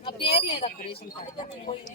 ఆ పేరు లేదు రేషన్ కార్డు పోయింది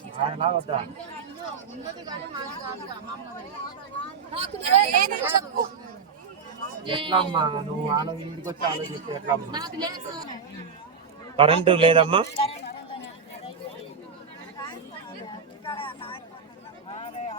ఇది ఆయన వద్దా చెప్పు ఎట్లమ్మా? నువ్వు ఇంటికి వచ్చి ఆలోచిస్తే ఎట్లమ్మా కరెంటు లేదమ్మా?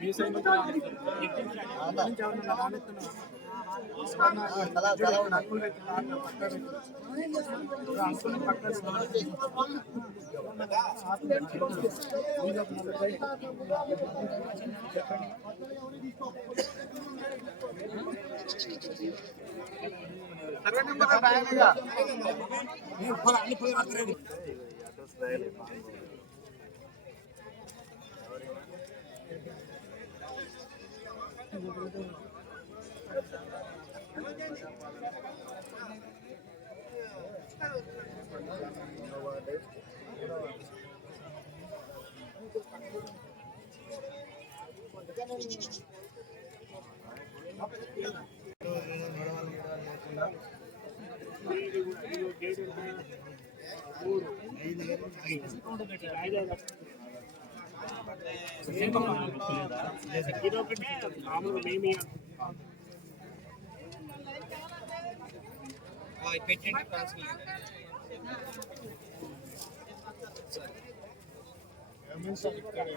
మీ సైడ్ నుంచి రాని. వాళ్ళ పెట్టిన ఆటో పక్కన పెట్టు. అంకుల్ పక్కన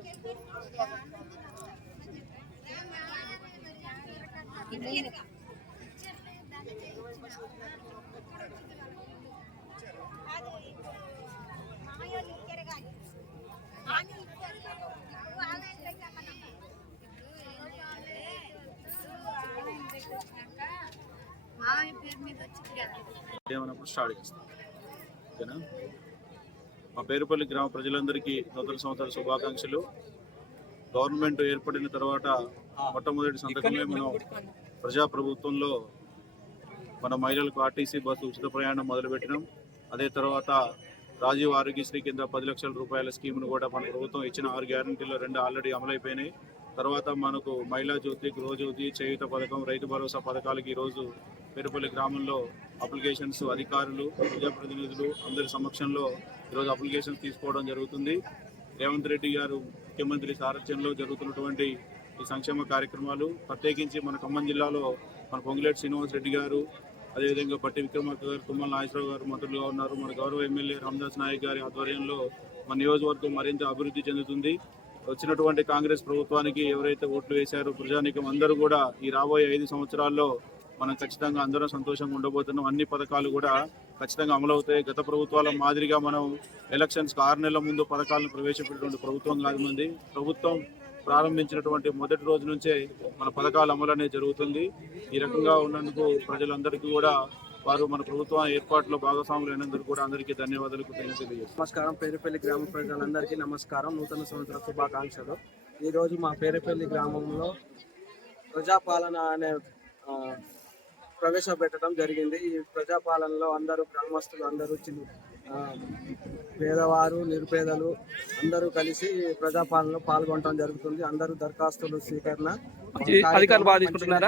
ఏమన్నప్పుడు స్టార్ట్ చేస్తాం. ఓకేనా? మా పేరుపల్లి గ్రామ ప్రజలందరికీ నూతన సంవత్సర శుభాకాంక్షలు. గవర్నమెంట్ ఏర్పడిన తర్వాత మొట్టమొదటి సంతకమే మనం ప్రజా ప్రభుత్వంలో మన మహిళలకు ఆర్టీసీ బస్సు ఉచిత ప్రయాణం మొదలుపెట్టినాం. అదే తర్వాత రాజీవ్ ఆరోగ్యశ్రీ కింద పది లక్షల రూపాయల స్కీమ్ను కూడా మన ప్రభుత్వం ఇచ్చిన ఆరు గ్యారంటీలో రెండు ఆల్రెడీ అమలైపోయినాయి. తర్వాత మనకు మహిళా జ్యోతి గృహజ్యోతి చేయుత పథకం రైతు భరోసా పథకాలకి ఈరోజు పేరుపల్లి గ్రామంలో అప్లికేషన్స్ అధికారులు ప్రజాప్రతినిధులు అందరి సమక్షంలో ఈరోజు అప్లికేషన్స్ తీసుకోవడం జరుగుతుంది. రేవంత్ రెడ్డి గారు ముఖ్యమంత్రి సారథ్యంలో జరుగుతున్నటువంటి ఈ సంక్షేమ కార్యక్రమాలు ప్రత్యేకించి మన ఖమ్మం జిల్లాలో మన పొంగులేటి శ్రీనివాస్ రెడ్డి గారు అదేవిధంగా పట్టి విక్రమార్క గారు తుమ్మల నాగేశ్వరరావు గారు మంత్రులుగా ఉన్నారు. మన గౌరవ ఎమ్మెల్యే రామదాస్ నాయక్ గారి ఆధ్వర్యంలో మన నియోజకవర్గం మరింత అభివృద్ధి చెందుతుంది. వచ్చినటువంటి కాంగ్రెస్ ప్రభుత్వానికి ఎవరైతే ఓట్లు వేశారో ప్రజానికం అందరూ కూడా ఈ రాబోయే ఐదు సంవత్సరాల్లో మనం ఖచ్చితంగా అందరం సంతోషంగా ఉండబోతున్నాం. అన్ని పథకాలు కూడా ఖచ్చితంగా అమలవుతాయి గత ప్రభుత్వాల మాదిరిగా మనం ఎలక్షన్స్ ఆరు నెలల ముందు పథకాలను ప్రవేశపెట్టినటువంటి ప్రభుత్వం కాదు మంది ప్రభుత్వం ప్రారంభించినటువంటి మొదటి రోజు నుంచే మన పథకాల అమలు అనేది జరుగుతుంది. ఈ రకంగా ఉన్నందుకు ప్రజలందరికీ కూడా వారు మన ప్రభుత్వ ఏర్పాట్లో భాగస్వాములు అయినందుకు కూడా అందరికీ ధన్యవాదాలు నమస్కారం. పేరుపల్లి గ్రామ ప్రజలందరికీ నమస్కారం. నూతన సంవత్సర శుభాకాంక్షలు. ఈరోజు మా పేరుపల్లి గ్రామంలో ప్రజాపాలన అనే ప్రవేశపెట్టడం జరిగింది. ఈ ప్రజాపాలనలో అందరూ గ్రామస్తులు అందరూ చిన్న పేదవారు నిరుపేదలు అందరూ కలిసి ప్రజాపాలనలో పాల్గొనడం జరుగుతుంది. అందరూ దరఖాస్తులు స్వీకరణ?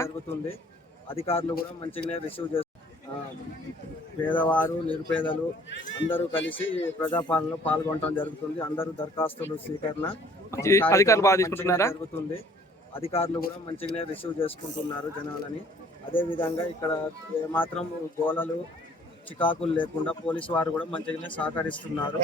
జరుగుతుంది. అధికారులు కూడా మంచిగానే రిసీవ్ చేస్తారు పేదవారు నిరుపేదలు అందరూ కలిసి ప్రజాపాలనలో పాల్గొనడం జరుగుతుంది. అందరూ దరఖాస్తులు స్వీకరణ? జరుగుతుంది. అధికారులు కూడా మంచిగానే రిసీవ్ చేసుకుంటున్నారు జనాలని. అదే విధంగా ఇక్కడ మాత్రం గోలలు చికాకులు లేకుండా పోలీసు వారు కూడా మంచిగానే సహకరిస్తున్నారు.